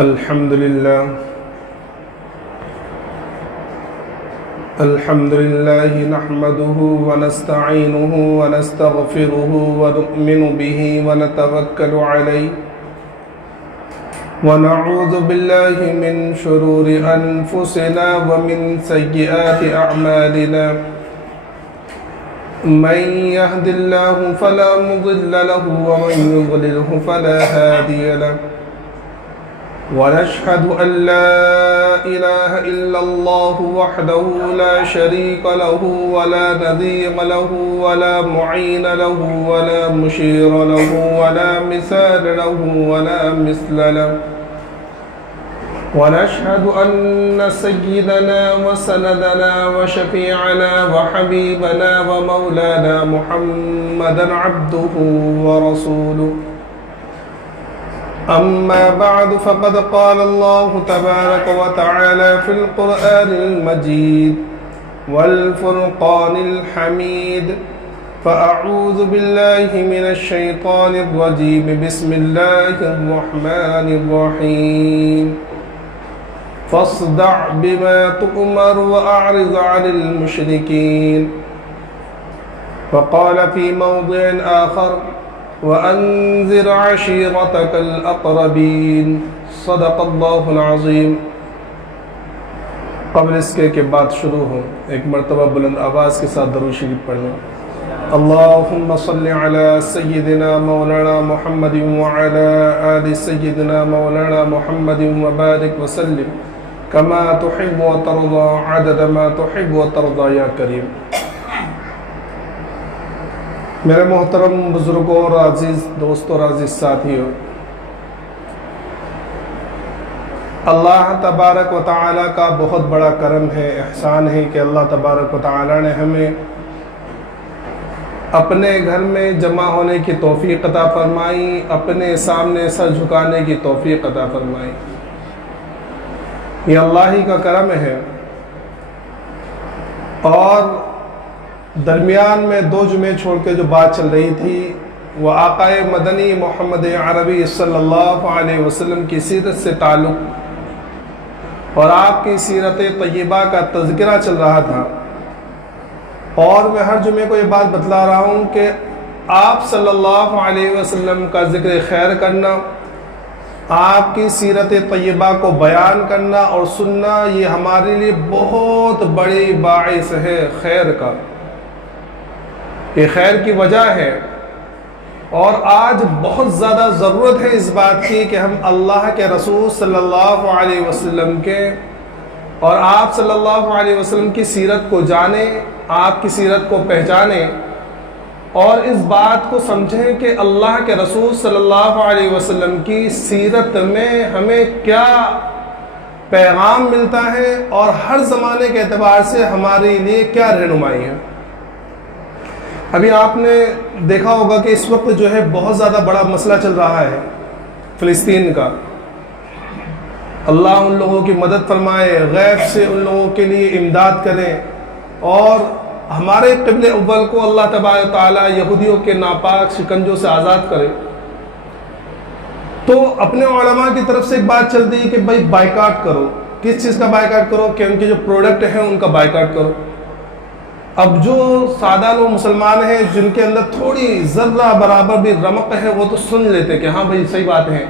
الحمد لله نحمده ونستعينه ونستغفره ونؤمن به ونتوكل عليه ونعوذ بالله من شرور أنفسنا ومن سيئات أعمالنا من يهد الله فلا مضل له ومن يضلله فلا هادي له ونشهد أن لا إله إلا الله وحده لا شريك له ولا نظير له ولا معين له ولا مشير له ولا مثال له ولا مثل له ونشهد أن سيدنا وسندنا وشفيعنا وحبيبنا ومولانا محمدا عبده ورسوله أما بعد فقد قال الله تبارك وتعالى في القرآن المجيد والفرقان الحميد فأعوذ بالله من الشيطان الرجيم بسم الله الرحمن الرحيم فاصدع بما تؤمر وأعرض عن المشركين وقال في موضع آخر وأنذر عشيرتك الأقربين صدق اللہ العظیم۔ قبل اس کے کہ بات شروع ہو ایک مرتبہ بلند آواز کے ساتھ درود شریف پڑھنا۔ اللہم صل علی سیدنا مولانا محمد وعلی آل سیدنا مولانا محمد وبارک وسلم کما تحب وترضى عدد ما تحب وترضى یا کریم۔ میرے محترم بزرگوں اور عزیز دوستوں اور عزیز ساتھیوں، اللہ تبارک و تعالیٰ کا بہت بڑا کرم ہے، احسان ہے کہ اللہ تبارک و تعالیٰ نے ہمیں اپنے گھر میں جمع ہونے کی توفیق عطا فرمائی، اپنے سامنے سر جھکانے کی توفیق عطا فرمائی۔ یہ اللہ ہی کا کرم ہے۔ اور درمیان میں 2 جمعے چھوڑ کے جو بات چل رہی تھی وہ آقا مدنی محمد عربی صلی اللہ علیہ وسلم کی سیرت سے تعلق اور آپ کی سیرت طیبہ کا تذکرہ چل رہا تھا۔ اور میں ہر جمعے کو یہ بات بتلا رہا ہوں کہ آپ صلی اللہ علیہ وسلم کا ذکر خیر کرنا، آپ کی سیرت طیبہ کو بیان کرنا اور سننا، یہ ہمارے لیے بہت بڑی باعث ہے خیر کا، یہ خیر کی وجہ ہے۔ اور آج بہت زیادہ ضرورت ہے اس بات کی کہ ہم اللہ کے رسول صلی اللہ علیہ وسلم کے اور آپ صلی اللہ علیہ وسلم کی سیرت کو جانیں، آپ کی سیرت کو پہچانیں اور اس بات کو سمجھیں کہ اللہ کے رسول صلی اللہ علیہ وسلم کی سیرت میں ہمیں کیا پیغام ملتا ہے اور ہر زمانے کے اعتبار سے ہمارے لیے کیا رہنمائی ہے۔ ابھی آپ نے دیکھا ہوگا کہ اس وقت جو ہے بہت زیادہ بڑا مسئلہ چل رہا ہے فلسطین کا۔ اللہ ان لوگوں کی مدد فرمائے، غیب سے ان لوگوں کے لیے امداد کریں اور ہمارے قبل اول کو اللہ تبارک و تعالیٰ یہودیوں کے ناپاک شکنجوں سے آزاد کرے۔ تو اپنے علماء کی طرف سے ایک بات چلتی ہے کہ بھائی بائیکاٹ کرو۔ کس چیز کا بائیکاٹ کرو؟ کہ ان کے جو پروڈکٹ ہیں ان کا بائیکاٹ کرو۔ اب جو سادہ لوگ مسلمان ہیں جن کے اندر تھوڑی ذرہ برابر بھی رمق ہے وہ تو سن لیتے کہ ہاں بھائی صحیح بات ہے،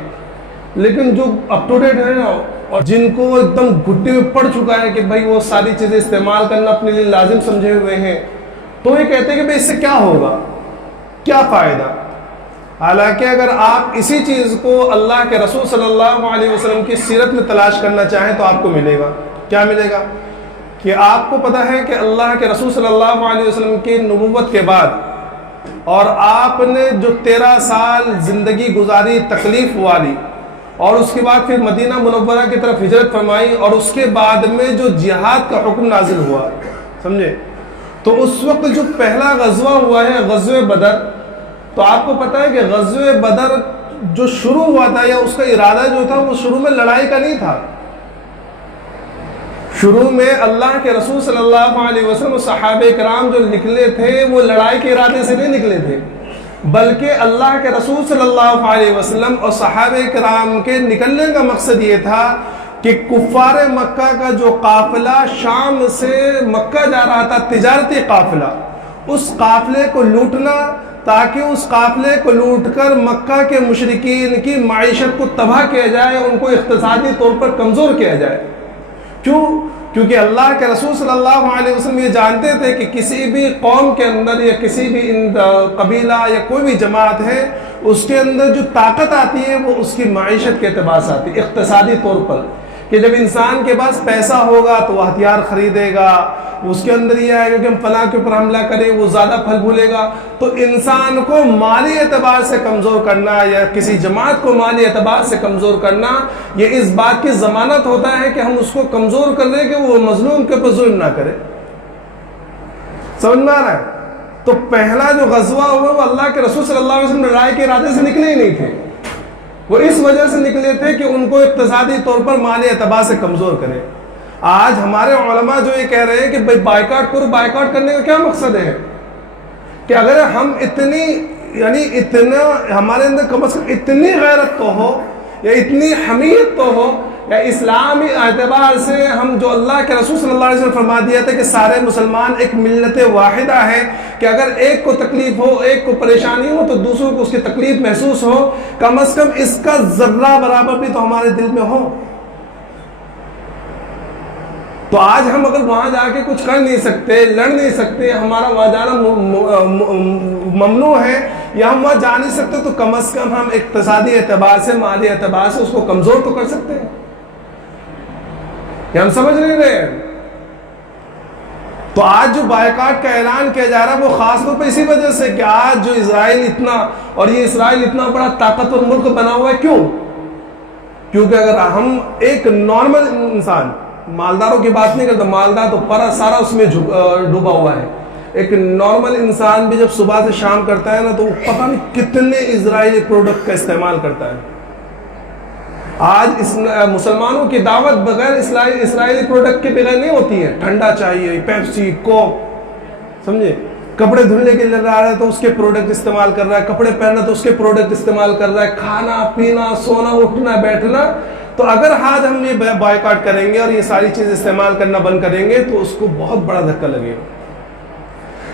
لیکن جو اپ ٹو ڈیٹ ہے نا اور جن کو ایک دم گھٹے میں پڑ چکا ہے کہ بھائی وہ ساری چیزیں استعمال کرنا اپنے لیے لازم سمجھے ہوئے ہیں، تو یہ کہتے ہیں کہ بھائی اس سے کیا ہوگا، کیا فائدہ؟ حالانکہ اگر آپ اسی چیز کو اللہ کے رسول صلی اللہ علیہ وسلم کی سیرت میں تلاش کرنا چاہیں تو آپ کو ملے گا۔ کیا ملے گا؟ کہ آپ کو پتہ ہے کہ اللہ کے رسول صلی اللہ علیہ وسلم کی نبوت کے بعد اور آپ نے جو 13 سال زندگی گزاری تکلیف والی اور اس کے بعد پھر مدینہ منورہ کی طرف ہجرت فرمائی اور اس کے بعد میں جو جہاد کا حکم نازل ہوا، سمجھے؟ تو اس وقت جو پہلا غزوہ ہوا ہے غزوہ بدر، تو آپ کو پتہ ہے کہ غزوہ بدر جو شروع ہوا تھا یا اس کا ارادہ جو تھا وہ شروع میں لڑائی کا نہیں تھا۔ شروع میں اللہ کے رسول صلی اللہ علیہ وسلم صحابہ کرام جو نکلے تھے وہ لڑائی کے ارادے سے نہیں نکلے تھے، بلکہ اللہ کے رسول صلی اللہ علیہ وسلم اور صحابہ کرام کے نکلنے کا مقصد یہ تھا کہ کفار مکہ کا جو قافلہ شام سے مکہ جا رہا تھا، تجارتی قافلہ، اس قافلے کو لوٹنا، تاکہ اس قافلے کو لوٹ کر مکہ کے مشرکین کی معیشت کو تباہ کیا جائے، ان کو اقتصادی طور پر کمزور کیا جائے۔ کیوں؟ کیونکہ اللہ کے رسول صلی اللہ علیہ وسلم یہ جانتے تھے کہ کسی بھی قوم کے اندر یا کسی بھی قبیلہ یا کوئی بھی جماعت ہے، اس کے اندر جو طاقت آتی ہے وہ اس کی معیشت کے اعتبار سے آتی ہے، اقتصادی طور پر، کہ جب انسان کے پاس پیسہ ہوگا تو وہ ہتھیار خریدے گا، اس کے اندر یہ آئے گا کہ ہم فلاں کے اوپر حملہ کریں، وہ زیادہ پھل پھولے گا۔ تو انسان کو مالی اعتبار سے کمزور کرنا یا کسی جماعت کو مالی اعتبار سے کمزور کرنا، یہ اس بات کی ضمانت ہوتا ہے کہ ہم اس کو کمزور کر لیں کہ وہ مظلوم کے اوپر ظلم نہ کرے۔ سمجھ میں آ رہا ہے؟ تو پہلا جو غزوہ ہوا وہ اللہ کے رسول صلی اللہ علیہ وسلم لڑائی کے ارادے سے نکلے ہی نہیں تھے، وہ اس وجہ سے نکلے تھے کہ ان کو اقتصادی طور پر مالی اعتبار سے کمزور کرے۔ آج ہمارے علماء جو یہ کہہ رہے ہیں کہ بھائی بائیکاٹ کرو، بائیکاٹ کرنے کا کیا مقصد ہے؟ کہ اگر ہم اتنا ہمارے اندر کم از کم اتنی غیرت تو ہو یا اتنی حمیت تو ہو یا اسلامی اعتبار سے ہم جو اللہ کے رسول صلی اللہ علیہ وسلم فرما دیا تھا کہ سارے مسلمان ایک ملت واحدہ ہے، کہ اگر ایک کو تکلیف ہو، ایک کو پریشانی ہو تو دوسروں کو اس کی تکلیف محسوس ہو، کم از کم اس کا ذرہ برابر بھی تو ہمارے دل میں ہو۔ تو آج ہم اگر وہاں جا کے کچھ کر نہیں سکتے، لڑ نہیں سکتے، ہمارا وہاں جانا ممنوع ہے یا ہم وہاں جا نہیں سکتے، تو کم از کم ہم اقتصادی اعتبار سے، مالی اعتبار سے اس کو کمزور تو کر سکتے ہیں۔ یہ ہم سمجھ نہیں رہے ہیں۔ تو آج جو بائیکاٹ کا اعلان کیا جا رہا ہے وہ خاص طور پہ اسی وجہ سے کہ آج جو اسرائیل اتنا بڑا طاقتور ملک بنا ہوا ہے۔ کیوں؟ کیونکہ اگر ہم ایک نارمل انسان، مالداروں کی بات نہیں کرتا، مالدار تو سارا اس میں ڈوبا ہوا ہے، ایک نارمل انسان بھی جب صبح سے شام کرتا ہے نا تو پتہ نہیں کتنے اسرائیلی پروڈکٹ کا استعمال کرتا ہے۔ آج مسلمانوں کی دعوت بغیر اسرائیلی پروڈکٹ کے بغیر نہیں ہوتی ہے۔ ٹھنڈا چاہیے، پیپسی، کوک، سمجھے؟ کپڑے دھلنے کے لیے لا رہا ہے تو اس کے پروڈکٹ استعمال کر رہا ہے، کپڑے پہننا تو اس کے پروڈکٹ استعمال کر رہا ہے، کھانا پینا، سونا، اٹھنا، بیٹھنا۔ تو اگر آج ہم یہ بائیکاٹ کریں گے اور یہ ساری چیز استعمال کرنا بند کریں گے تو اس کو بہت بڑا دھکا لگے گا۔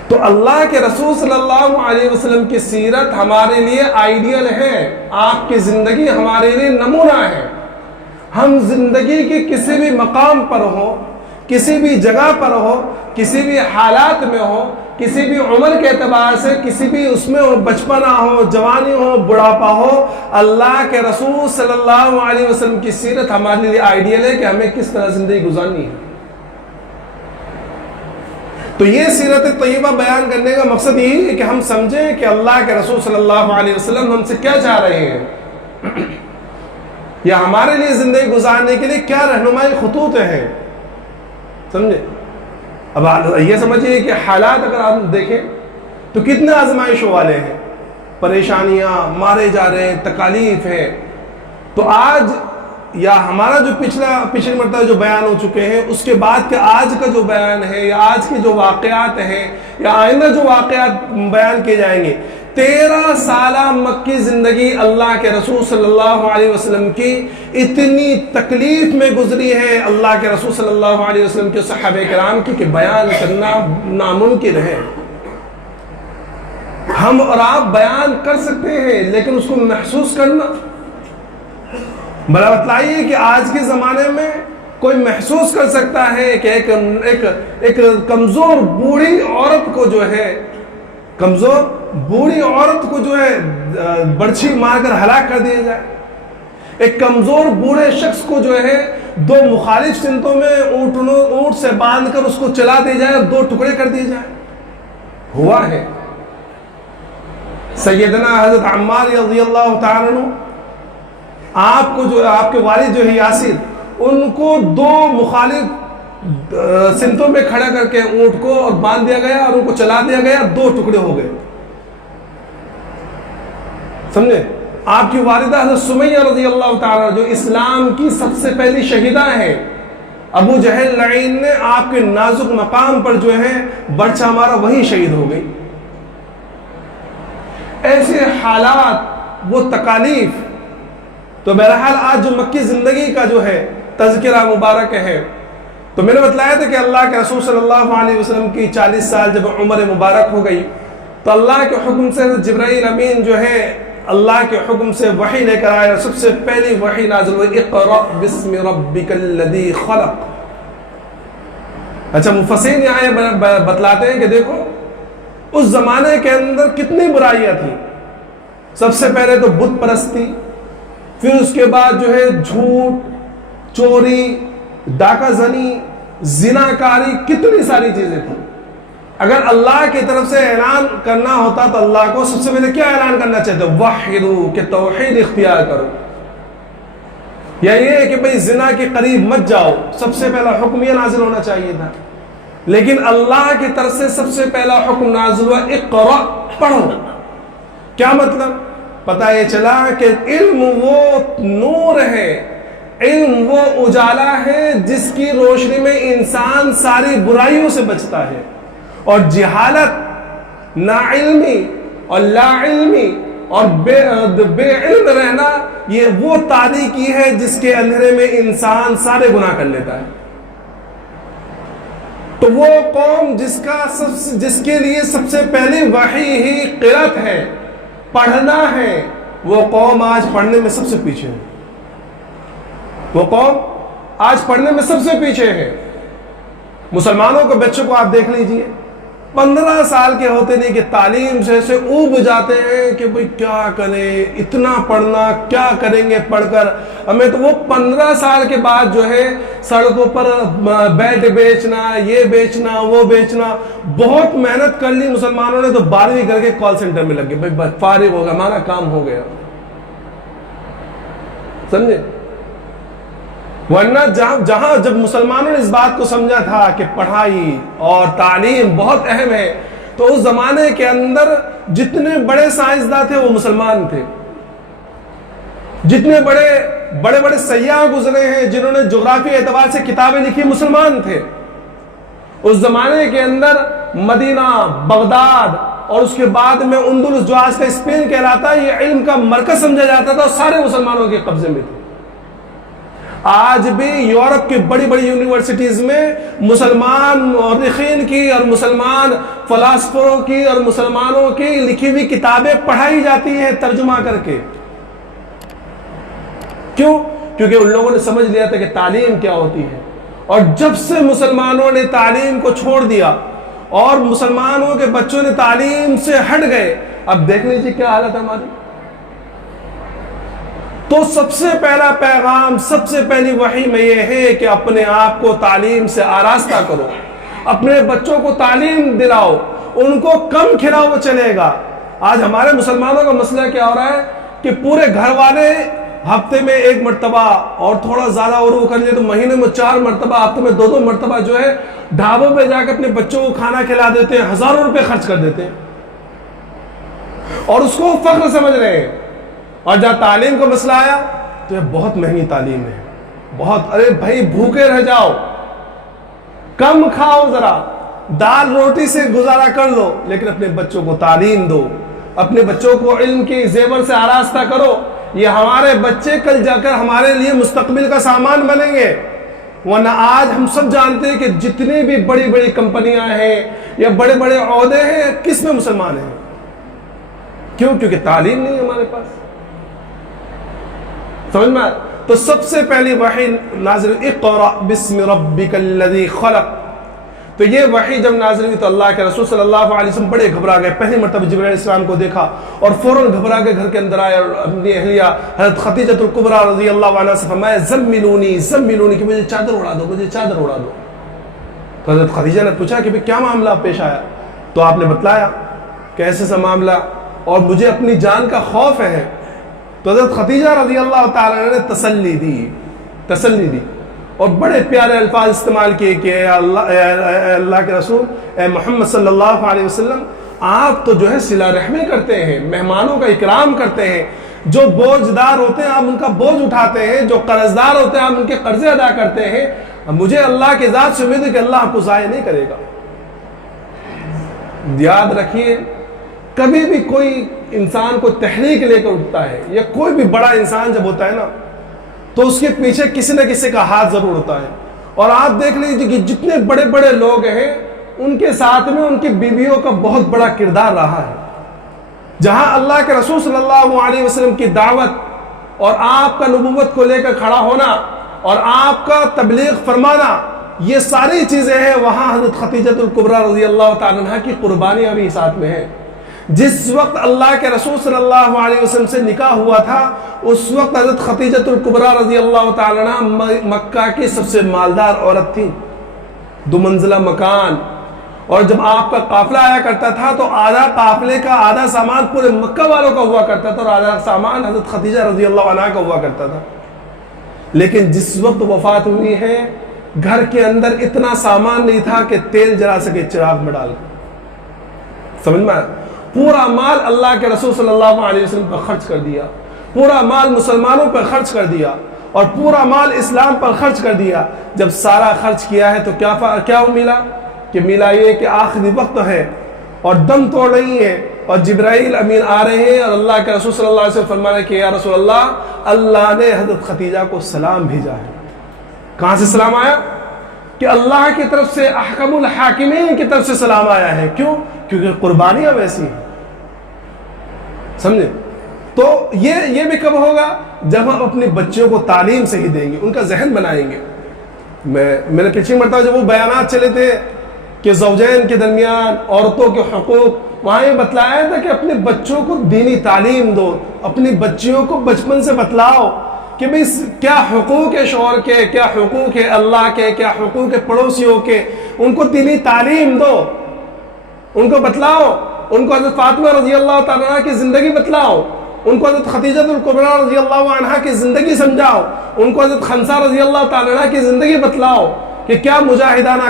تو اللہ کے رسول صلی اللہ علیہ وسلم کی سیرت ہمارے لیے آئیڈیل ہے، آپ کی زندگی ہمارے لیے نمونہ ہے۔ ہم زندگی کے کسی بھی مقام پر ہو، کسی بھی جگہ پر ہو، کسی بھی حالات میں ہو، کسی بھی عمر کے اعتبار سے، کسی بھی اس میں ہو، بچپنا ہو، جوانی ہو، بڑھاپا ہو، اللہ کے رسول صلی اللہ علیہ وسلم کی سیرت ہمارے لیے آئیڈیل ہے کہ ہمیں کس طرح زندگی گزارنی ہے۔ تو یہ سیرت طیبہ بیان کرنے کا مقصد یہی ہے کہ ہم سمجھیں کہ اللہ کے رسول صلی اللہ علیہ وسلم ہم سے کیا چاہ رہے ہیں، یا ہمارے لیے زندگی گزارنے کے لیے کیا رہنمائی خطوط ہیں، سمجھے؟ اب یہ سمجھیے کہ حالات اگر آپ دیکھیں تو کتنے آزمائشوں والے ہیں، پریشانیاں، مارے جا رہے ہیں، تکالیف ہے۔ تو آج یا ہمارا جو پچھلی مرتبہ جو بیان ہو چکے ہیں اس کے بعد کہ آج کا جو بیان ہے یا آج کے جو واقعات ہیں یا آئندہ جو واقعات بیان کیے جائیں گے، 13 سالہ مکی زندگی اللہ کے رسول صلی اللہ علیہ وسلم کی اتنی تکلیف میں گزری ہے، اللہ کے رسول صلی اللہ علیہ وسلم کے صحابہ کرام کی، کہ بیان کرنا ناممکن ہے۔ ہم اور آپ بیان کر سکتے ہیں لیکن اس کو محسوس کرنا، بڑا بتلائیے کہ آج کے زمانے میں کوئی محسوس کر سکتا ہے کہ ایک کمزور بوڑھی عورت کو جو ہے، کمزور بوڑھی عورت کو جو ہے برچھی مار کر ہلاک کر دیا جائے، ایک کمزور بوڑھے شخص کو جو ہے 2 مخالف سمتوں میں اونٹ سے باندھ کر اس کو چلا دیا جائے اور 2 ٹکڑے کر دیے جائے، ہوا ہے۔ سیدنا حضرت عمار رضی اللہ تعالیٰ عنہ، آپ کو جو آپ کے والد جو ہے یاسر، ان کو 2 مخالف سمتوں میں کھڑا کر کے اونٹ کو اور باندھ دیا گیا اور ان کو چلا دیا گیا، 2 ٹکڑے ہو گئے، سمجھے؟ آپ کی والدہ حضرت سمیہ رضی اللہ تعالیٰ جو اسلام کی سب سے پہلی شہیدہ ہے، ابو جہل لعین نے آپ کے نازک مقام پر جو ہے برچھا مارا، وہیں شہید ہو گئی۔ ایسے حالات، وہ تکالیف. تو بہرحال آج جو مکی زندگی کا جو ہے تذکرہ مبارک ہے، تو میں نے بتلایا تھا کہ اللہ کے رسول صلی اللہ علیہ وسلم کی 40 سال جب عمر مبارک ہو گئی تو اللہ کے حکم سے جبرائیل امین جو ہے اللہ کے حکم سے وحی لے کر آیا. سب سے پہلی وحی نازل ہوئی اقرأ بسم ربک الذی خلق. اچھا مفسرین یہاں بتلاتے ہیں کہ دیکھو اس زمانے کے اندر کتنی برائیاں تھیں. سب سے پہلے تو بت پرستی، پھر اس کے بعد جو ہے جھوٹ، چوری، ڈاکہ زنی، زناکاری، کتنی ساری چیزیں تھیں. اگر اللہ کی طرف سے اعلان کرنا ہوتا تو اللہ کو سب سے پہلے کیا اعلان کرنا چاہتے؟ وحدو، کہ توحید اختیار کرو. یا یہ ہے کہ بھئی زنا کے قریب مت جاؤ، سب سے پہلا حکم یہ نازل ہونا چاہیے تھا. لیکن اللہ کی طرف سے سب سے پہلا حکم نازل ہوا اقرأ، پڑھو. کیا مطلب؟ پتہ یہ چلا کہ علم وہ نور ہے، علم وہ اجالا ہے جس کی روشنی میں انسان ساری برائیوں سے بچتا ہے. اور جہالت، نا علمی اور لا علمی اور بے علم رہنا، یہ وہ تاریکی ہے جس کے اندھیرے میں انسان سارے گناہ کر لیتا ہے. تو وہ قوم جس کے لیے سب سے پہلی وحی ہی قرأت ہے، پڑھنا ہے، وہ قوم آج پڑھنے میں سب سے پیچھے ہے. وہ قوم آج پڑھنے میں سب سے پیچھے ہے. مسلمانوں کے بچوں کو آپ دیکھ لیجئے، 15 سال کے ہوتے نہیں کہ تعلیم سے ایسے اوب جاتے ہیں کہ بھئی کیا کریں، اتنا پڑھنا، کیا کریں گے پڑھ کر. ہمیں تو وہ 15 سال کے بعد جو ہے سڑکوں پر بیٹ بیچنا، یہ بیچنا، وہ بیچنا. بہت محنت کر لی مسلمانوں نے تو 12ویں کر کے کال سینٹر میں لگ گئے. بھئی فارغ ہو گیا، ہمارا کام ہو گیا. سمجھے؟ ورنہ جب مسلمانوں نے اس بات کو سمجھا تھا کہ پڑھائی اور تعلیم بہت اہم ہے، تو اس زمانے کے اندر جتنے بڑے سائنسداں تھے وہ مسلمان تھے. جتنے بڑے سیاح گزرے ہیں جنہوں نے جغرافی اعتبار سے کتابیں لکھی، مسلمان تھے. اس زمانے کے اندر مدینہ، بغداد اور اس کے بعد میں اندلس جو آج کا اسپین کہلاتا ہے، یہ علم کا مرکز سمجھا جاتا تھا اور سارے مسلمانوں کے قبضے میں تھے. آج بھی یورپ کی بڑی بڑی یونیورسٹیز میں مسلمان مورخین کی اور مسلمان فلاسفروں کی اور مسلمانوں کی لکھی ہوئی کتابیں پڑھائی جاتی ہیں ترجمہ کر کے. کیوں؟ کیونکہ ان لوگوں نے سمجھ لیا تھا کہ تعلیم کیا ہوتی ہے. اور جب سے مسلمانوں نے تعلیم کو چھوڑ دیا اور مسلمانوں کے بچوں نے تعلیم سے ہٹ گئے، اب دیکھ لیجیے کیا حالت ہے ہماری. تو سب سے پہلا پیغام، سب سے پہلی وحی میں یہ ہے کہ اپنے آپ کو تعلیم سے آراستہ کرو، اپنے بچوں کو تعلیم دلاؤ، ان کو کم کھلاؤ وہ چلے گا. آج ہمارے مسلمانوں کا مسئلہ کیا ہو رہا ہے کہ پورے گھر والے ہفتے میں 1 مرتبہ اور تھوڑا زیادہ اور وہ کر لیں تو مہینے میں 4 مرتبہ، ہفتے میں 2 مرتبہ جو ہے ڈھابوں پہ جا کے اپنے بچوں کو کھانا کھلا دیتے ہیں، ہزاروں روپے خرچ کر دیتے ہیں اور اس کو فخر سمجھ رہے ہیں. اور جہاں تعلیم کا مسئلہ آیا تو یہ بہت مہنگی تعلیم ہے، بہت. ارے بھائی بھوکے رہ جاؤ، کم کھاؤ، ذرا دال روٹی سے گزارا کر لو، لیکن اپنے بچوں کو تعلیم دو، اپنے بچوں کو علم کی زیور سے آراستہ کرو. یہ ہمارے بچے کل جا کر ہمارے لیے مستقبل کا سامان بنیں گے. ورنہ آج ہم سب جانتے ہیں کہ جتنی بھی بڑی بڑی کمپنیاں ہیں یا بڑے بڑے عہدے ہیں، کس میں مسلمان ہیں؟ کیوں؟ کیونکہ تعلیم نہیں ہے ہمارے پاس. سمجھ میں؟ تو سب سے پہلی وحی نازل اقرأ بسم ربک الذی خلق. تو یہ وحی جب نازل ہوئی تو اللہ کے رسول صلی اللہ علیہ وسلم بڑے گھبرا گئے. پہلی مرتبہ جبرائیل علیہ السلام کو دیکھا اور فوراً گھبرا کے گھر کے اندر آئے اور اپنی اہلیہ حضرت خدیجہ الکبریٰ رضی اللہ عنہا سے فرمایا زملونی زملونی، کہ مجھے چادر اڑا دو، مجھے چادر اڑا دو. تو حضرت خدیجہ نے پوچھا کہ کیا معاملہ پیش آیا؟ تو آپ نے بتلایا کہ ایسے سا معاملہ اور مجھے اپنی جان کا خوف ہے. تو حضرت خدیجہ رضی اللہ تعالیٰ نے تسلی دی اور بڑے پیارے الفاظ استعمال کیے کہ اے اللہ کے رسول، اے محمد صلی اللہ علیہ وسلم، آپ تو جو ہے صلہ رحمی کرتے ہیں، مہمانوں کا اکرام کرتے ہیں، جو بوجھ دار ہوتے ہیں آپ ان کا بوجھ اٹھاتے ہیں، جو قرض دار ہوتے ہیں آپ ان کے قرضے ادا کرتے ہیں. مجھے اللہ کی ذات سے امید ہے کہ اللہ آپ کو ضائع نہیں کرے گا. یاد رکھیے، کبھی بھی کوئی انسان کو تحریک لے کر اٹھتا ہے یا کوئی بھی بڑا انسان جب ہوتا ہے نا تو اس کے پیچھے کسی نہ کسی کا ہاتھ ضرور ہوتا ہے. اور آپ دیکھ لیجیے کہ جتنے بڑے بڑے لوگ ہیں ان کے ساتھ میں ان کی بیویوں کا بہت بڑا کردار رہا ہے. جہاں اللہ کے رسول صلی اللہ علیہ وسلم کی دعوت اور آپ کا نبوت کو لے کر کھڑا ہونا اور آپ کا تبلیغ فرمانا یہ ساری چیزیں ہیں, وہاں حضرت خدیجۃ الکبریٰ رضی اللہ تعالیٰ عنہ کی قربانیاں بھی ساتھ میں ہیں. جس وقت اللہ کے رسول صلی اللہ علیہ وسلم سے نکاح ہوا تھا اس وقت حضرت خدیجۃ الکبریٰ رضی اللہ تعالیٰ عنہ مکہ کی سب سے مالدار عورت تھی, 2 منزلہ مکان. اور جب آپ کا قافلہ آیا کرتا تھا تو آدھا قافلے کا آدھا سامان پورے مکہ والوں کا ہوا کرتا تھا اور آدھا سامان حضرت خدیجہ رضی اللہ عنہ کا ہوا کرتا تھا. لیکن جس وقت وفات ہوئی ہے گھر کے اندر اتنا سامان نہیں تھا کہ تیل جلا سکے چراغ میں ڈال. سمجھ میں آیا؟ پورا مال اللہ کے رسول صلی اللہ علیہ وسلم پر خرچ کر دیا, پورا مال مسلمانوں پر خرچ کر دیا اور پورا مال اسلام پر خرچ کر دیا. جب سارا خرچ کیا ہے تو کیا ملا کہ ملا یہ کہ آخری وقت ہے اور دم توڑ رہی ہے اور جبرائیل امین آ رہے ہیں اور اللہ کے رسول صلی اللہ علیہ وسلم فرمانے کہ یا رسول اللہ, اللہ نے حضرت خدیجہ کو سلام بھیجا ہے. کہاں سے سلام آیا؟ کہ اللہ کی طرف سے, احکم الحاکمین کی طرف سے سلام آیا ہے. کیوں؟ کیونکہ قربانیاں ویسی ہیں. سمجھے؟ تو یہ بھی کب ہوگا جب ہم اپنے بچوں کو تعلیم صحیح دیں گے, ان کا ذہن بنائیں گے. میرے پیچھے مرتبہ جب وہ بیانات چلے تھے کہ زوجین کے درمیان عورتوں کے حقوق, وہاں یہ بتلایا تھا کہ اپنے بچوں کو دینی تعلیم دو, اپنی بچیوں کو بچپن سے بتلاؤ کہ بھئی کیا حقوق ہے شوہر کے, کیا حقوق ہے اللہ کے, کیا حقوق ہے پڑوسیوں کے. ان کو دینی تعلیم دو, ان کو بتلاؤ, ان کو حضرت فاطمہ رضی اللہ تعالیٰ عنہ کی زندگی بتلاؤ, ان کو حضرت خدیجۃ الکبریٰ رضی اللہ عنہ کی زندگی سمجھاؤ, ان کو حضرت خنسہ رضی اللہ تعالیٰ عنہ کی زندگی بتلاؤ کہ کیا مجاہدانہ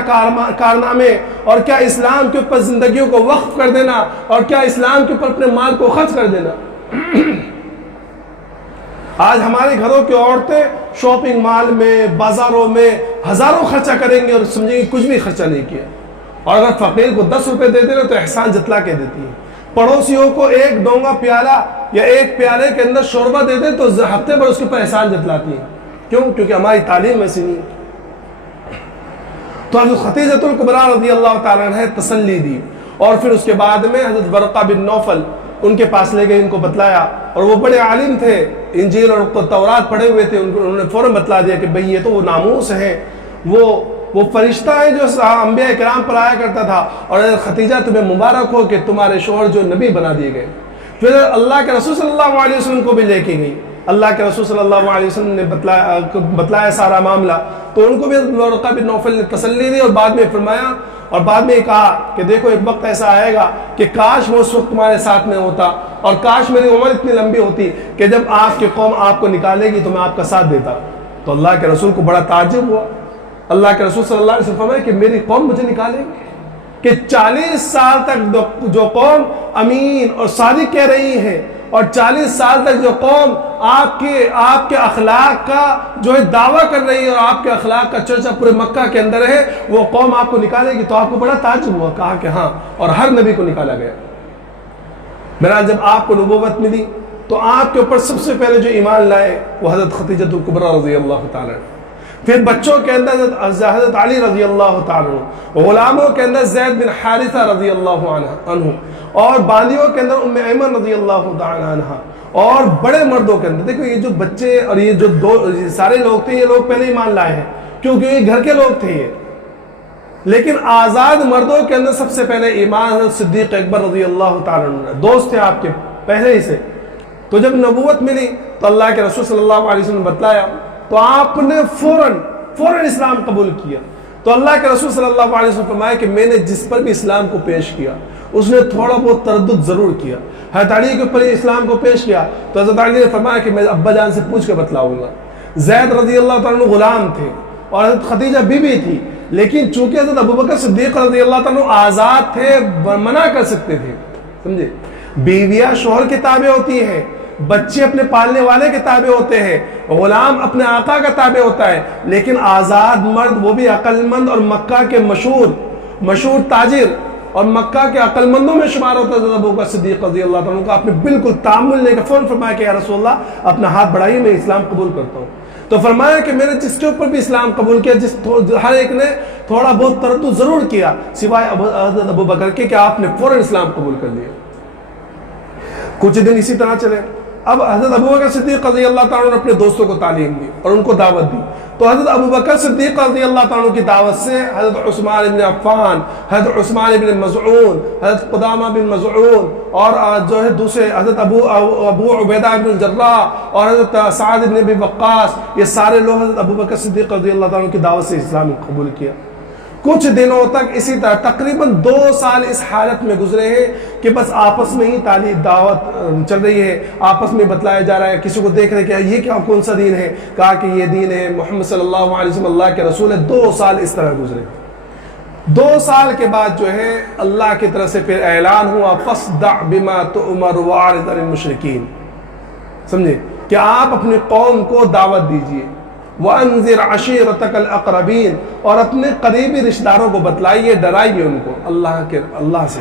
کارنامے اور کیا اسلام کے اوپر زندگیوں کو وقف کر دینا اور کیا اسلام کے اوپر اپنے مال کو خرچ کر دینا. آج ہمارے گھروں کی عورتیں شاپنگ مال میں, بازاروں میں ہزاروں خرچہ کریں گے اور سمجھیں گے کچھ بھی خرچہ نہیں کیا. اور اگر فقیر کو 10 روپے دے دینا تو احسان جتلا کے دیتی ہے. پڑوسیوں کو 1 ڈونگا پیالہ یا 1 پیالے کے اندر شوربہ دے دیں تو ہفتے بھر اس کے اوپر احسان جتلاتی ہے. کیوں؟ کیونکہ ہماری تعلیم ایسی نہیں ہے. تو حضرت خدیجۃ الکبریٰ رضی اللہ تعالیٰ عنہ تسلی دی اور پھر اس کے بعد میں حضرت ورقہ بن نوفل ان کے پاس لے گئے, ان کو بتلایا. اور وہ بڑے عالم تھے, انجیل اور تورات پڑھے ہوئے تھے. انہوں نے فوراً بتلا دیا کہ بھئی یہ تو وہ ناموس ہیں, وہ فرشتہ ہے جو انبیاء کرام پر آیا کرتا تھا, اور خدیجہ تمہیں مبارک ہو کہ تمہارے شوہر جو نبی بنا دیے گئے. پھر اللہ کے رسول صلی اللہ علیہ وسلم کو بھی لے کے گئی. اللہ کے رسول صلی اللہ علیہ وسلم نے بتلایا سارا معاملہ, تو ان کو بھی ورقہ بن نوفل نے تسلی دی اور بعد میں فرمایا اور بعد میں کہا کہ دیکھو ایک وقت ایسا آئے گا کہ کاش میں اس وقت تمہارے ساتھ میں ہوتا اور کاش میری عمر اتنی لمبی ہوتی کہ جب آپ کی قوم آپ کو نکالے گی تو میں آپ کا ساتھ دیتا. تو اللہ کے رسول کو بڑا تعجب ہوا. اللہ کے رسول صلی اللہ علیہ وسلم فرمایا کہ میری قوم مجھے نکالے گی, کہ 40 سال تک جو قوم امین اور صادق کہہ رہی ہے اور 40 سال تک جو قوم آپ کے اخلاق کا جو ہے دعویٰ کر رہی ہے اور آپ کے اخلاق کا چرچا پورے مکہ کے اندر ہے, وہ قوم آپ کو نکالے گی. تو آپ کو بڑا تعجب ہوا. کہا کہ ہاں, اور ہر نبی کو نکالا گیا. بہرحال جب آپ کو نبوت ملی تو آپ کے اوپر سب سے پہلے جو ایمان لائے وہ حضرت خدیجۃ الکبریٰ رضی اللہ تعالیٰ عنہ. پھر بچوں کے اندر حضرت علی رضی اللہ تعالیٰ عنہ, غلاموں کے اندر زید بن حارثہ رضی اللہ عنہ, اور باندیوں کے اندر ام ایمن رضی اللہ تعالیٰ عنہ, اور بڑے مردوں کے اندر دیکھو یہ جو بچے اور یہ جو سارے لوگ تھے, یہ لوگ پہلے ایمان لائے ہیں کیونکہ یہ گھر کے لوگ تھے یہ. لیکن آزاد مردوں کے اندر سب سے پہلے ایمان حضرت صدیق اکبر رضی اللہ تعالیٰ عنہ, دوست تھے آپ کے پہلے ہی سے. تو جب نبوت ملی تو اللہ کے رسول صلی اللہ علیہ وسلم نے بتلایا تو آپ نے فوراً اسلام قبول کیا. تو اللہ کے رسول صلی اللہ علیہ وسلم فرمایا کہ میں نے جس پر بھی اسلام کو پیش کیا اس نے تھوڑا بہت تردد ضرور کیا. حضرت علی کے اوپر اسلام کو پیش کیا تو حضرت علی نے فرمایا کہ میں ابا جان سے پوچھ کے بتلاؤں گا. زید رضی اللہ تعالیٰ عنہ غلام تھے اور حضرت خدیجہ بیوی تھی, لیکن چونکہ حضرت ابوبکر صدیق رضی اللہ تعالیٰ عنہ آزاد تھے, منع کر سکتے تھے. سمجھے؟ بیویاں شوہر کے تابع ہوتی ہیں, بچے اپنے پالنے والے کے تابع ہوتے ہیں, غلام اپنے آقا کا تابع ہوتا ہے, لیکن آزاد مرد وہ بھی عقل مند اور مکہ کے مشہور تاجر اور مکہ کے عقل مندوں میں شمار ہوتا ہے حضرت ابو بکر صدیق رضی اللہ تعالیٰ عنہ کا. آپ نے بالکل تعامل نہیں کیا, فوراً فرمایا کہ یا رسول اللہ اپنا ہاتھ بڑھائیے, میں اسلام قبول کرتا ہوں. تو فرمایا کہ میں نے جس کے اوپر بھی اسلام قبول کیا, ہر ایک نے تھوڑا بہت تردد ضرور کیا سوائے حضرت ابو بکر کے, کہ آپ نے فوراً اسلام قبول کر لیا. کچھ دن اسی طرح چلے. اب حضرت ابو بکر صدیق رضی اللہ تعالیٰ عنہ نے اپنے دوستوں کو تعلیم دی اور ان کو دعوت دی. تو حضرت ابو بکر صدیق رضی اللہ تعالیٰ عنہ کی دعوت سے حضرت عثمان بن عفان, حضرت عثمان بن مظعون, حضرت قدامہ بن مظعون اور جو ہے دوسرے حضرت ابو عبیدہ بن الجراح اور حضرت سعد بن ابی وقاص, یہ سارے لوگ حضرت ابو بکر صدیق رضی اللہ تعالیٰ عنہ کی دعوت سے اسلام قبول کیا. کچھ دنوں تک اسی طرح تقریباً 2 سال اس حالت میں گزرے ہیں کہ بس آپس میں ہی تعلیم دعوت چل رہی ہے, آپس میں بتلایا جا رہا ہے. کسی کو دیکھ رہے کہ یہ کیا کون سا دین ہے, کہا کہ یہ دین ہے محمد صلی اللہ علیہ وسلم اللہ کے رسول ہے. 2 سال اس طرح گزرے. 2 سال کے بعد جو ہے اللہ کی طرف سے پھر اعلان ہوا فاصدع بما تؤمر واعرض عن المشرکین. سمجھے کہ آپ اپنی قوم کو دعوت دیجیے, وَأَنذِرْ عَشِيرَتَكَ الْأَقْرَبِينَ, اور اپنے قریبی رشتہ داروں کو بتلائیے, ڈرائیے ان کو اللہ سے.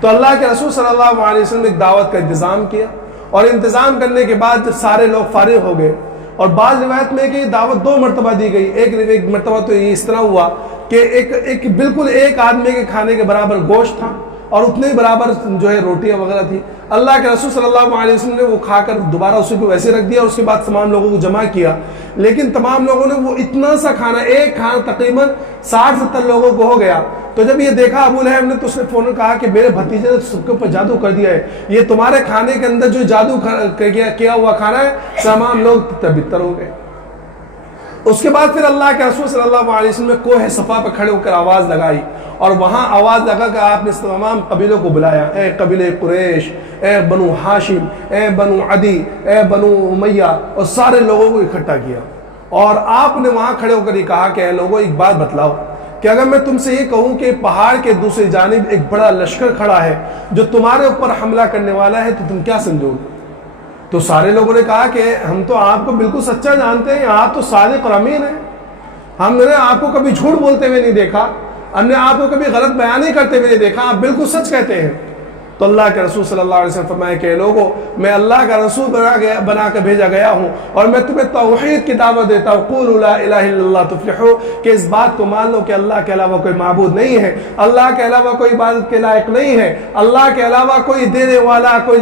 تو اللہ کے رسول صلی اللہ علیہ وسلم نے ایک دعوت کا انتظام کیا, اور انتظام کرنے کے بعد جب سارے لوگ فارغ ہو گئے, اور بعض روایت میں کہ دعوت 2 مرتبہ دی گئی. ایک مرتبہ تو یہ اس طرح ہوا کہ ایک بالکل ایک آدمی کے کھانے کے برابر گوشت تھا اور اتنے برابر جو ہے روٹیاں وغیرہ تھی. اللہ کے رسول صلی اللہ علیہ وسلم نے وہ کھا کر دوبارہ اسی کو ویسے رکھ دیا, اور اس کے بعد تمام لوگوں کو جمع کیا. لیکن تمام لوگوں نے وہ اتنا سا کھانا, ایک کھانا تقریباً 60-70 لوگوں کو ہو گیا. تو جب یہ دیکھا ابو لہب نے, تو اس نے فوراً کہا کہ میرے بھتیجے نے سب کے اوپر جادو کر دیا ہے, یہ تمہارے کھانے کے اندر جو جادو کیا ہوا کھانا ہے, تمام لوگ تبتر ہو گئے. اس کے بعد پھر اللہ کے رسول صلی اللہ علیہ وسلم نے کوہ صفا پہ کھڑے ہو کر آواز لگائی, اور وہاں آواز لگا کہ آپ نے تمام قبیلوں کو بلایا, اے قبیلے قریش, اے بنو ہاشم, اے بنو عدی, اے بنو امیہ, اور سارے لوگوں کو اکٹھا کیا. اور آپ نے وہاں کھڑے ہو کر یہ کہا کہ اے لوگوں ایک بات بتلاؤ, کہ اگر میں تم سے یہ کہوں کہ پہاڑ کے دوسری جانب ایک بڑا لشکر کھڑا ہے جو تمہارے اوپر حملہ کرنے والا ہے, تو تم کیا سمجھو گے؟ تو سارے لوگوں نے کہا کہ ہم تو آپ کو بالکل سچا جانتے ہیں, آپ تو صادق اور امین ہیں, ہم نے آپ کو کبھی جھوٹ بولتے ہوئے نہیں دیکھا, ہم نے آپ کو کبھی غلط بیان نہیں کرتے ہوئے نہیں دیکھا, آپ بالکل سچ کہتے ہیں. تو اللہ کے رسول صلی اللہ علیہ وسلم فرمائے کہ لوگوں, میں اللہ کا رسول بنا کر بھیجا گیا ہوں, اور میں تمہیں توحید کی دعوت دیتا ہوں, قولوا لا الہ الا اللہ تفلحوا, کہ اس بات کو مان لو کہ اللہ کے علاوہ کوئی معبود نہیں ہے, اللہ کے علاوہ کوئی عبادت کے لائق نہیں ہے, اللہ کے علاوہ کوئی دینے والا, کوئی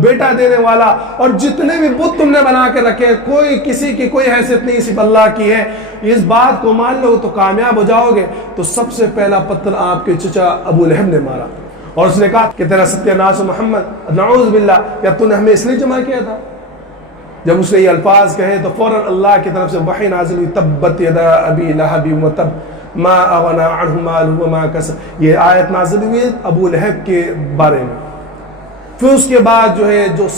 بیٹا دینے والا, اور جتنے بھی بت تم نے بنا کے رکھے, کوئی کسی کی کوئی حیثیت نہیں, صرف اللہ کی ہے. اس بات کو مان لو تو کامیاب ہو جاؤ گے. تو سب سے پہلا پتھر آپ کے چچا ابو لہب نے مارا, اور اس نے کہا کہ تیرا ستیہ ناس محمد, نعوذ باللہ, یا تو نے ہمیں اس لیے جمع کیا تھا؟ جب اس نے یہ الفاظ کہے تو فوراً اللہ کی طرف سے وحی نازل ہوئی, تبت یدا ابی لہب وتب ما اغنى عنہ مالہ وما کسب. یہ آیت نازل ہوئی ابو لہب کے بارے میں. پھر اس کے بعد جو ہے جو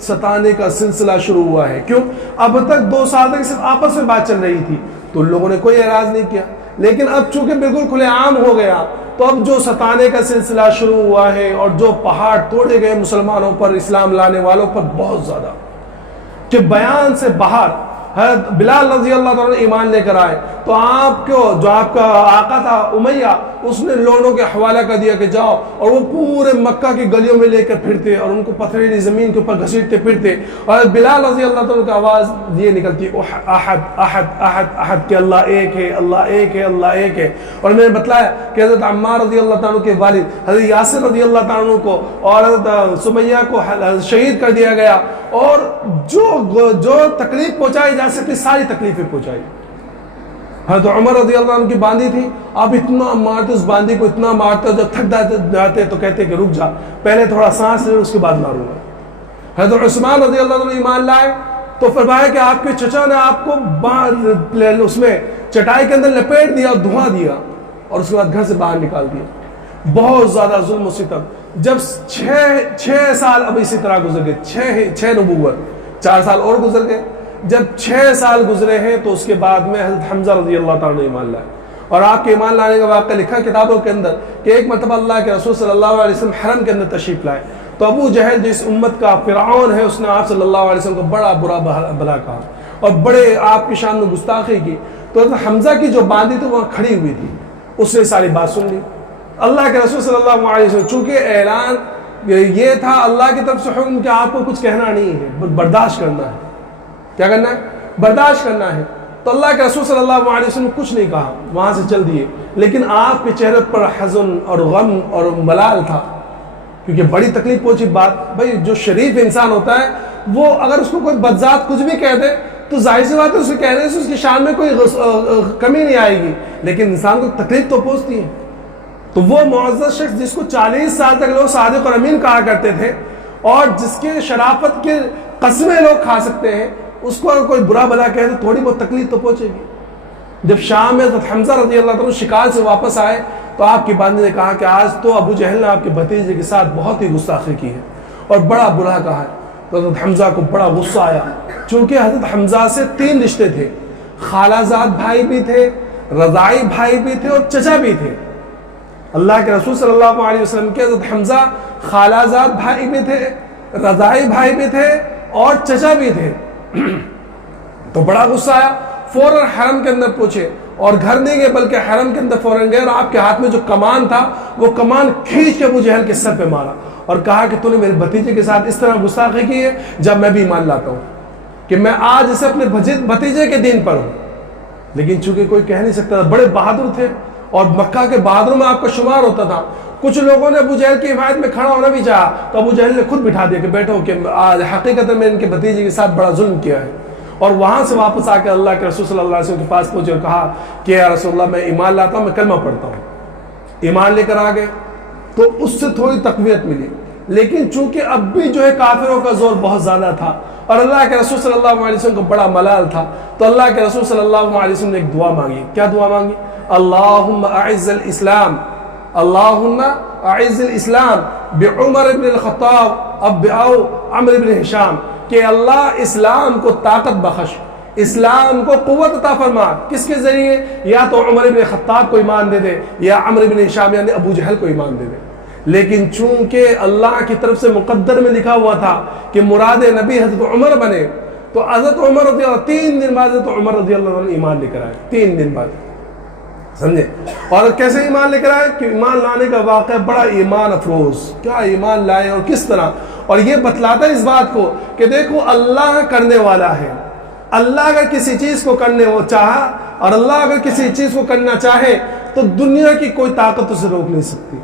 ستانے کا سلسلہ شروع ہوا ہے. کیوں؟ اب تک 2 سال تک صرف آپس میں بات چل رہی تھی, تو لوگوں نے کوئی اعراض نہیں کیا, لیکن اب چونکہ بالکل کھلے عام ہو گیا, تو اب جو ستانے کا سلسلہ شروع ہوا ہے, اور جو پہاڑ توڑے گئے مسلمانوں پر, اسلام لانے والوں پر بہت زیادہ, کہ بیان سے باہر. حضرت بلال رضی اللہ تعالیٰ ایمان لے کر آئے, تو آپ کو جو آپ کا آقا تھا امیہ, اس نے لوگوں کے حوالہ کر دیا کہ جاؤ, اور وہ پورے مکہ کی گلیوں میں لے کر پھرتے, اور ان کو پتھریلی زمین کے اوپر گھسیٹتے پھرتے, اور بلال رضی اللہ تعالیٰ کی آواز یہ نکلتی, احد احد احد احد, کہ اللہ ایک ہے, اللہ ایک ہے, اللہ ایک ہے. اور میں نے بتلایا کہ حضرت عمار رضی اللہ تعالیٰ کے والد حضرت یاسر رضی اللہ تعالیٰ کو اور حضرت سمیہ کو شہید کر دیا گیا, اور جو تکلیف پہنچائی جا سکتی ساری تکلیفیں پہنچائی. حضرت عمر رضی اللہ عنہ کی باندھی تھی, اب اتنا مارتے اس باندھی کو, اتنا مارتے, جب تھک جاتے تو کہتے کہ رک جا, پہلے تھوڑا سانس لے, اس کے بعد ماروں گا. حضرت عثمان رضی اللہ عنہ ایمان لائے, تو فرمایا کہ آپ کے چچا نے آپ کو اس میں چٹائی کے اندر لپیٹ دیا, دھواں دیا, اور اس کے بعد گھر سے باہر نکال دیا. بہت زیادہ ظلم و ستم. جب 6 سال اب اسی طرح گزر گئے, 6 نبوت, 4 سال اور گزر گئے. جب 6 سال گزرے ہیں, تو اس کے بعد میں حضرت حمزہ رضی اللہ تعالیٰ نے ایمان لائے. اور آپ کے ایمان لانے کا واقعہ لکھا کتابوں کے اندر کہ ایک مرتبہ اللہ کے رسول صلی اللہ علیہ وسلم حرم کے اندر تشریف لائے, تو ابو جہل جو اس امت کا فرعون ہے, اس نے آپ صلی اللہ علیہ وسلم کو بڑا برا بلا کہا, اور بڑے آپ کی شان میں گستاخی کی. تو حضرت حمزہ کی جو باندھی تھی وہاں کھڑی ہوئی تھی, اس نے ساری بات سن لی. اللہ کے رسول صلی اللہ علیہ وسلم چونکہ اعلان یہ تھا اللہ کی طرف سے حکم کہ آپ کو کچھ کہنا نہیں ہے، برداشت کرنا ہے. کیا کرنا ہے؟ برداشت کرنا ہے. تو اللہ کے رسول صلی اللہ علیہ وسلم نے کچھ نہیں کہا، وہاں سے چل دیے. لیکن آپ کے چہرے پر حزن اور غم اور ملال تھا، کیونکہ بڑی تکلیف پہنچی بات. بھائی جو شریف انسان ہوتا ہے وہ اگر اس کو کوئی بدذات کچھ بھی کہہ دے تو ظاہر سی بات ہے اسے کہنے سے اس کی شان میں کوئی کمی نہیں آئے گی، لیکن انسان کو تکلیف تو پہنچتی ہے. تو وہ معزز شخص جس کو 40 سال تک لوگ صادق اور امین کہا کرتے تھے، اور جس کے شرافت کے قسمیں لوگ کھا سکتے ہیں، اس کو اگر کوئی برا بلا کہے تو تھوڑی بہت تکلیف تو پہنچے گی. جب شام میں حضرت حمزہ رضی اللہ عنہ شکار سے واپس آئے تو آپ کی باندھی نے کہا کہ آج تو ابو جہل نے آپ کے بھتیجے کے ساتھ بہت ہی گستاخی کی ہے اور بڑا برا کہا ہے. تو حضرت حمزہ کو بڑا غصہ آیا، چونکہ حضرت حمزہ سے 3 رشتے تھے، خالہ زاد بھائی بھی تھے، رضاعی بھائی بھی تھے اور چچا بھی تھے. اللہ کے رسول صلی اللہ علیہ وسلم کے حضرت حمزہ خالہ زاد بھائی بھی تھے، رضاعی بھائی بھی تھے اور چچا بھی تھے. تو بڑا غصہ آیا، فوراً حرم کے اندر پہنچے اور گھر نہیں گئے بلکہ حرم کے اندر فوراً گئے، اور آپ کے ہاتھ میں جو کمان تھا وہ کمان کھینچ کے ابو جہل کے سر پہ مارا اور کہا کہ تو نے میرے بھتیجے کے ساتھ اس طرح گستاخی کی ہے. جب میں بھی ایمان لاتا ہوں کہ میں آج اسے اپنے بھتیجے کے دین پر ہوں. لیکن چونکہ کوئی کہہ نہیں سکتا تھا، بڑے بہادر تھے اور مکہ کے بہادروں میں آپ کا شمار ہوتا تھا. کچھ لوگوں نے ابو جہل کی حمایت میں کھڑا ہونا بھی چاہا تو ابو جہل نے خود بٹھا دیا کہ بیٹھو، کہ آج حقیقت میں ان کے بھتیجے کے ساتھ بڑا ظلم کیا ہے. اور وہاں سے واپس آ کے اللہ کے رسول صلی اللہ علیہ وسلم کے پاس پہنچے اور کہا کہ یا رسول اللہ میں ایمان لاتا ہوں، میں کلمہ پڑھتا ہوں. ایمان لے کر آ گئے تو اس سے تھوڑی تقویت ملی. لیکن چونکہ اب بھی جو ہے کافروں کا زور بہت زیادہ تھا اور اللہ کے رسول صلی اللہ علیہ وسلم کو بڑا ملال تھا، تو اللہ کے رسول صلی اللہ علیہ وسلم نے ایک دعا مانگی. کیا دعا مانگی؟ اللہم اعز الاسلام، اللہم اعز الاسلام بعمر بن الخطاب او عمرو بن ہشام، کہ اللہ اسلام کو طاقت بخش، اسلام کو قوت عطا فرما. کس کے ذریعے؟ یا تو عمر بن خطاب کو ایمان دے دے یا عمرو بن ہشام یعنی ابو جہل کو ایمان دے دے. لیکن چونکہ اللہ کی طرف سے مقدر میں لکھا ہوا تھا کہ مراد نبی حضرت عمر بنے، تو حضرت عمر رضی اللہ 3 دن بعد حضرت عمر رضی اللہ عنہ ایمان لے کر آئے. 3 دن بعد، سمجھے؟ اور کیسے ایمان لے کر آئے کہ ایمان لانے کا واقعہ بڑا ایمان افروز، کیا ایمان لائے اور کس طرح. اور یہ بتلاتا ہے اس بات کو کہ دیکھو اللہ کرنے والا ہے. اللہ اگر کسی چیز کو کرنے وہ چاہا اور اللہ اگر کسی چیز کو کرنا چاہے تو دنیا کی کوئی طاقت اسے روک نہیں سکتی.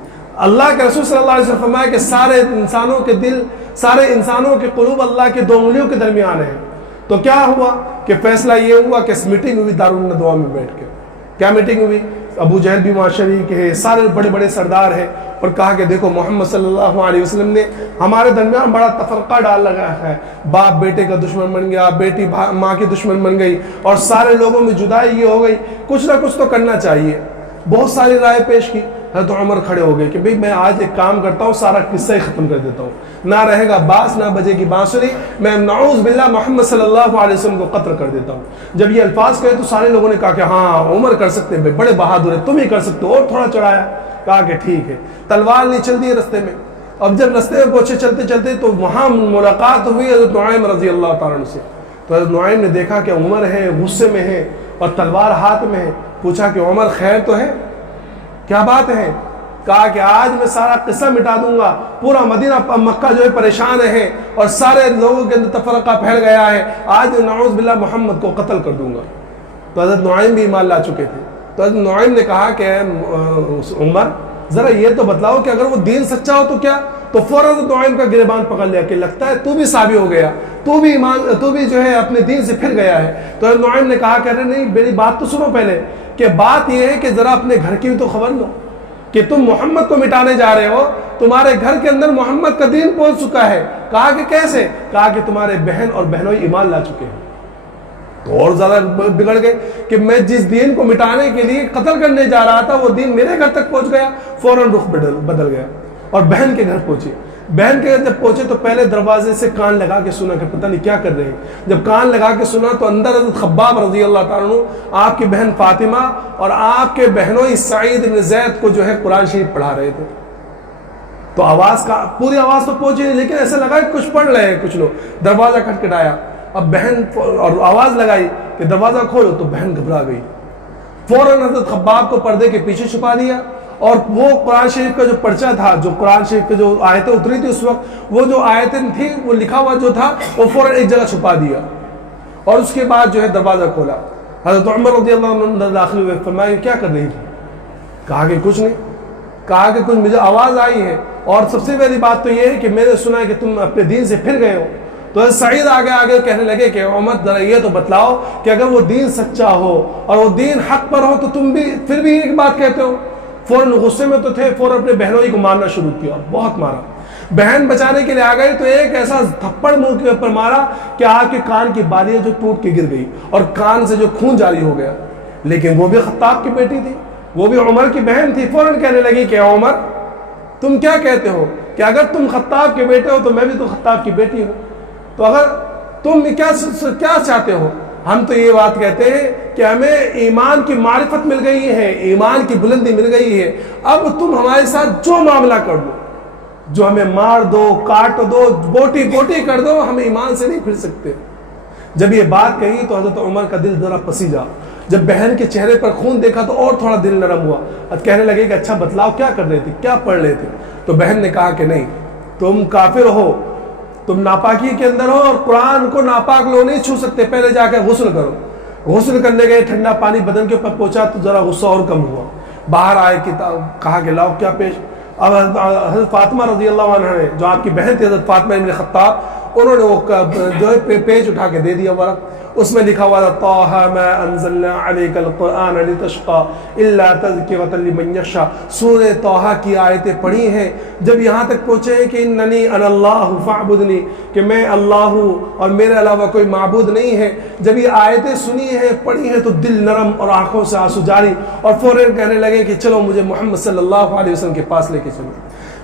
اللہ کے رسول صلی اللہ علیہ وسلم فرمایا کہ سارے انسانوں کے دل، سارے انسانوں کے قلوب اللہ کے 2 انگلیوں کے درمیان ہیں. تو کیا ہوا کہ فیصلہ یہ ہوا کہ میٹنگ ہوئی دارالندوا میں بیٹھ کے. کیا میٹنگ ہوئی؟ ابو جہل بھی وہاں شریک ہے، سارے بڑے بڑے سردار ہیں، اور کہا کہ دیکھو محمد صلی اللہ علیہ وسلم نے ہمارے درمیان بڑا تفرقہ ڈال لگا ہے. باپ بیٹے کا دشمن بن گیا، بیٹی ماں کی دشمن بن گئی، اور سارے لوگوں میں جدائی یہ ہو گئی. کچھ نہ کچھ تو کرنا چاہیے. بہت ساری رائے پیش کی. حضرت عمر کھڑے ہو گئے کہ بھئی میں آج ایک کام کرتا ہوں، سارا قصہ ہی ختم کر دیتا ہوں. نہ رہے گا باس، نہ بجے گی بانسری، میں نعوذ باللہ محمد صلی اللہ علیہ وسلم کو قتل کر دیتا ہوں. جب یہ الفاظ کہے تو سارے لوگوں نے کہا کہ ہاں عمر کر سکتے ہیں، بڑے بہادر ہیں، تم ہی کر سکتے ہو. اور تھوڑا چڑھایا، کہا کہ ٹھیک ہے. تلوار نہیں چل دی رستے میں. اب جب رستے میں پہنچے چلتے چلتے تو وہاں ملاقات ہوئی حضرت نعیم رضی اللہ تعالیٰ عنہ سے. تو حضرت نعیم نے دیکھا کہ عمر ہے، غصے میں ہے اور تلوار ہاتھ میں ہے. پوچھا کہ عمر خیر تو ہے؟ کیا بات ہے؟ کہا کہ آج میں سارا قصہ مٹا دوں گا، پورا مدینہ مکہ جو ہے پریشان ہے اور سارے لوگوں کے اندر تفرقہ پھیل گیا ہے، آج نعوذ باللہ محمد کو قتل کر دوں گا. تو حضرت نعیم بھی ایمان لا چکے تھے. تو حضرت نعیم نے کہا کہ عمر ذرا یہ تو بتلاؤ کہ اگر وہ دین سچا ہو تو کیا؟ تو فوراً حضرت نعیم کا گریبان پکڑ لیا کہ لگتا ہے تو بھی صابی ہو گیا، تو بھی جو ہے اپنے دین سے پھر گیا ہے. تو حضرت نعیم نے کہا کہ ارے نہیں، میری بات تو سنو پہلے، کہ بات یہ ہے کہ ذرا اپنے گھر کی بھی تو خبر لو کہ تم محمد کو مٹانے جا رہے ہو، تمہارے گھر کے اندر محمد کا دین پہنچ چکا ہے. کہا کہ کیسے؟ کہا کہ تمہارے بہن اور بہنوئی ایمان لا چکے ہیں. تو اور زیادہ بگڑ گئے کہ میں جس دین کو مٹانے کے لیے قتل کرنے جا رہا تھا وہ دین میرے گھر تک پہنچ گیا. فوراً رخ بدل گیا اور بہن کے گھر پہنچے. بہن کے گھر جب پہنچے تو پہلے دروازے سے کان لگا کے سنا کہ پتہ نہیں کیا کر رہے ہیں. جب کان لگا کے سنا تو اندر حضرت خباب رضی اللہ تعالیٰ عنہ، آپ کی بہن فاطمہ اور آپ کے بہنوئی سعید بن زید کو جو ہے قرآن شریف پڑھا رہے تھے. تو آواز کا پوری آواز تو پہنچی نہیں، لیکن ایسا لگا کہ کچھ پڑھ رہے ہیں کچھ لوگ. دروازہ کھٹکھٹایا، اب بہن اور آواز لگائی کہ دروازہ کھولو، تو بہن گھبرا گئی. فوراً حضرت خباب کو پردے کے پیچھے چھپا دیا اور وہ قرآن شریف کا جو پرچہ تھا، جو قرآن شریف کے جو آیتیں اتری تھی اس وقت، وہ جو آیتیں تھیں وہ لکھا ہوا جو تھا وہ فوراً ایک جگہ چھپا دیا، اور اس کے بعد جو ہے دروازہ کھولا۔ حضرت عمر رضی اللہ عنہ داخل ہوئے، فرمایا کیا کر رہی تھی؟ کہا کہ کچھ نہیں، کہا کہ کچھ مجھے آواز آئی ہے، اور سب سے پہلی بات تو یہ ہے کہ میں نے سنا ہے کہ تم اپنے دین سے پھر گئے ہو۔ تو سعید آگے کہنے لگے کہ عمر ذرا یہ تو بتلاؤ کہ اگر وہ دین سچا ہو اور وہ دین حق پر ہو تو تم بھی پھر بھی ایک بات کہتے ہو۔ فوراً غصے میں تو تھے، فوراً اپنے بہنوں ہی کو مارنا شروع کیا، بہت مارا۔ بہن بچانے کے لیے آ گئی تو ایک ایسا تھپڑ منہ کے اوپر مارا کہ آپ کے کان کی بالیاں جو ٹوٹ کے گر گئی اور کان سے جو خون جاری ہو گیا۔ لیکن وہ بھی خطاب کی بیٹی تھی، وہ بھی عمر کی بہن تھی، فوراً کہنے لگی کہ عمر تم کیا کہتے ہو کہ اگر تم خطاب کے بیٹے ہو تو میں بھی تو خطاب کی بیٹی ہوں، تو اگر تم کیا چاہتے ہو؟ ہم تو یہ بات کہتے ہیں کہ ہمیں ایمان کی معرفت مل گئی ہے، ایمان کی بلندی مل گئی ہے، اب تم ہمارے ساتھ جو معاملہ کر دو، جو ہمیں مار دو، کاٹ دو، بوٹی کر دو، ہم ایمان سے نہیں پھر سکتے۔ جب یہ بات کہی تو حضرت عمر کا دل ذرا پسیجا، جب بہن کے چہرے پر خون دیکھا تو اور تھوڑا دل نرم ہوا، اب کہنے لگے کہ اچھا بتلاؤ کیا کر رہے تھے، کیا پڑھ رہے تھے؟ تو بہن نے کہا کہ نہیں، تم کافر ہو، تم ناپاکی کے اندر ہو، اور قرآن کو ناپاک لوگ نہیں چھو سکتے، پہلے جا کر غسل کرو۔ غسل کرنے گئے، ٹھنڈا پانی بدن کے اوپر پہنچا تو ذرا غصہ اور کم ہوا، باہر آئے کہا کہ لاؤ کیا پیش۔ اب حضرت فاطمہ رضی اللہ عنہ نے، جو آپ کی بہن تھی حضرت فاطمہ بن خطاب، انہوں نے وہ جو ہے پیج اٹھا کے دے دیا ورق، اس میں لکھا ہوا تھا طٰہ ما انزلنا علیک القرآن لتشقى الا تذکرۃ لمن یخشی۔ سورہ طٰہ کی آیتیں پڑھی ہیں، جب یہاں تک پہنچے ہیں کہ اننی انا اللہ فاعبدنی، کہ میں اللہ ہوں اور میرے علاوہ کوئی معبود نہیں ہے، جب یہ آیتیں سنی ہیں، پڑھی ہیں، تو دل نرم اور آنکھوں سے آنسو جاری، اور فوراً کہنے لگے کہ چلو مجھے محمد صلی اللہ علیہ وسلم کے پاس لے کے چلو۔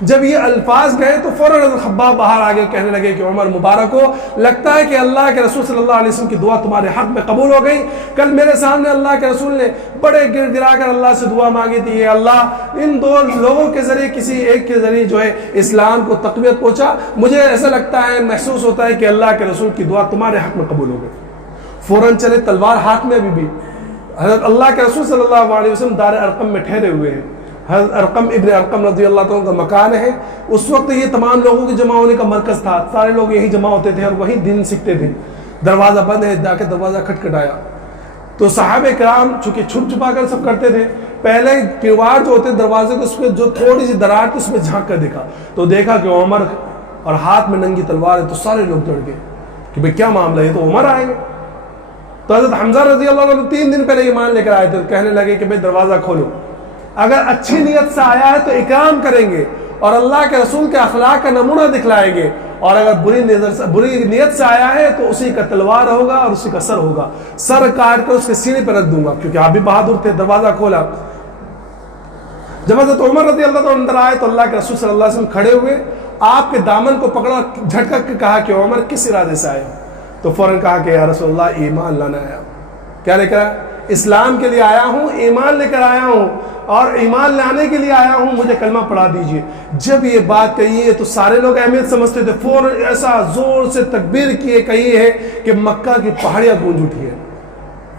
جب یہ الفاظ گئے تو فوراً خباب باہر آگے کہنے لگے کہ عمر مبارک ہو، لگتا ہے کہ اللہ کے رسول صلی اللہ علیہ وسلم کی دعا تمہارے حق میں قبول ہو گئی۔ کل میرے سامنے اللہ کے رسول نے بڑے گر گرا کر اللہ سے دعا مانگی تھی، اے اللہ ان دو لوگوں کے ذریعے کسی ایک کے ذریعے جو ہے اسلام کو تقویت پہنچا، مجھے ایسا لگتا ہے، محسوس ہوتا ہے کہ اللہ کے رسول کی دعا تمہارے حق میں قبول ہو گئی۔ فوراً چلے، تلوار ہاتھ میں بھی حضرت اللہ کے رسول صلی اللہ علیہ وسلم دار ارقم میں ٹھہرے ہوئے ہیں، حضرت ارقم ابن ارقم رضی اللہ عنہ کا مکان ہے، اس وقت یہ تمام لوگوں کے جمع ہونے کا مرکز تھا، سارے لوگ یہی جمع ہوتے تھے اور وہی دین سیکھتے تھے۔ دروازہ بند ہے، جا کے دروازہ کھٹکھٹایا تو صحابہ کرام چونکہ چھپ چھپا کر سب کرتے تھے، پہلے کیوار جو ہوتے دروازے کو اس پہ جو تھوڑی سی دراڑ تھی اس میں جھانک کر دیکھا تو دیکھا کہ عمر اور ہاتھ میں ننگی تلوار ہے، تو سارے لوگ ڈر گئے کہ بھئی کیا معاملہ ہے، تو عمر آئے گے۔ تو حضرت حمزہ رضی اللہ عنہ 3 دن پہلے ایمان لے کر آئے تھے، کہنے لگے کہ بھئی دروازہ کھولو، اگر اچھی نیت سے آیا ہے تو اکرام کریں گے اور اللہ کے رسول کے اخلاق کا نمونہ دکھلائیں گے، اور اگر بری نیت سے آیا ہے تو اسی کا تلوار ہوگا اور اسی کا سر ہوگا، سر کاٹ کر اس کے سینے پر رکھ دوں گا، کیونکہ آپ بھی بہادر تھے۔ دروازہ کھولا، جب حضرت عمر رضی اللہ عنہ اندر آئے تو اللہ کے رسول صلی اللہ علیہ وسلم کھڑے ہوئے، آپ کے دامن کو پکڑا، جھٹک کے کہا کہ عمر کس ارادے سے آئے ہو؟ تو فوراً کہا کہ یا رسول اللہ ایمان لانا آیا ہوں۔ کیا لے کر؟ اسلام کے لیے آیا ہوں، ایمان لے کر آیا ہوں، اور ایمان لانے کے لیے آیا ہوں، مجھے کلمہ پڑھا دیجئے۔ جب یہ بات کہی ہے تو سارے لوگ اہمیت سمجھتے تھے، فوراً ایسا زور سے تکبیر کیے کہی ہے کہ مکہ کی پہاڑیاں گونج اٹھی ہیں،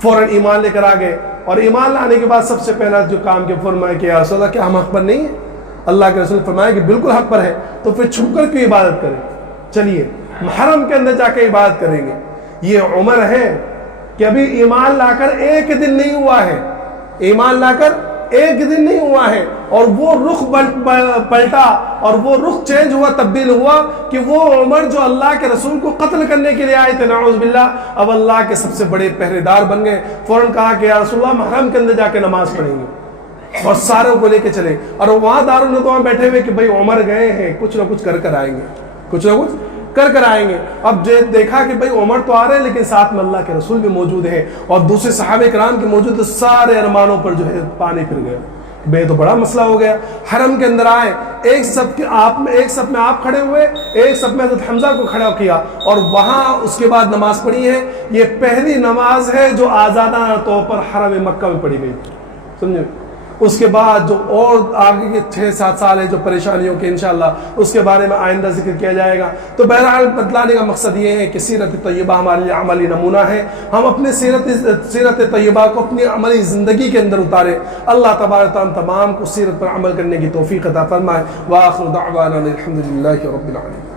فوراً ایمان لے کر آ گئے۔ اور ایمان لانے کے بعد سب سے پہلا جو کام کیا، فرمایا کہ یا رسول اللہ کیا ہم حق پر نہیں ہیں؟ اللہ کے رسول نے فرمایا کہ بالکل حق پر ہے، تو پھر چھپ کر کیوں عبادت کریں؟ چلیے حرم کے اندر جا کے عبادت کریں گے۔ یہ عمر ہے کہ ابھی ایمان لا کر 1 دن نہیں ہوا ہے، ایمان لا کر 1 دن نہیں ہوا ہے، اور وہ رخ پلٹا اور وہ رخ چینج ہوا، تبدیل ہوا کہ وہ عمر جو اللہ کے رسول کو قتل کرنے کے لیے آئے تھے، نعوذ باللہ، اب اللہ کے سب سے بڑے پہرے دار بن گئے۔ فوراً کہا کہ یا رسول اللہ حرم کے اندر جا کے نماز پڑھیں گے، اور ساروں کو لے کے چلے، اور وہاں دارالندوہ بیٹھے ہوئے کہ بھئی عمر گئے ہیں، کچھ نہ کچھ کر آئیں گے، کچھ نہ کچھ کر آئیں گے۔ اب دیکھا کہ بھئی عمر تو آ رہے ہیں لیکن ساتھ میں اللہ کے رسول بھی موجود ہیں اور دوسرے صحابہ کرام کے موجود، سارے ارمانوں پر جو ہے پانی پھر گیا، بے تو بڑا مسئلہ ہو گیا۔ حرم کے اندر آئے، ایک صف میں آپ کھڑے ہوئے، ایک صف میں حضرت حمزہ کو کھڑا کیا، اور وہاں اس کے بعد نماز پڑھی ہے۔ یہ پہلی نماز ہے جو آزادانہ طور پر حرم مکہ میں پڑھی گئی، سمجھے؟ اس کے بعد جو اور آگے کے 6-7 سال ہیں جو پریشانیوں کے انشاءاللہ اس کے بارے میں آئندہ ذکر کیا جائے گا. تو بہرحال بتلانے کا مقصد یہ ہے کہ سیرت طیبہ ہمارے لیے عملی نمونہ ہے. ہم اپنے سیرت طیبہ کو اپنی عملی زندگی کے اندر اتاریں. اللہ تبارک تعالیٰ تمام کو سیرت پر عمل کرنے کی توفیق عطا فرمائے. وآخر دعوانا الحمدللہ رب العالمین.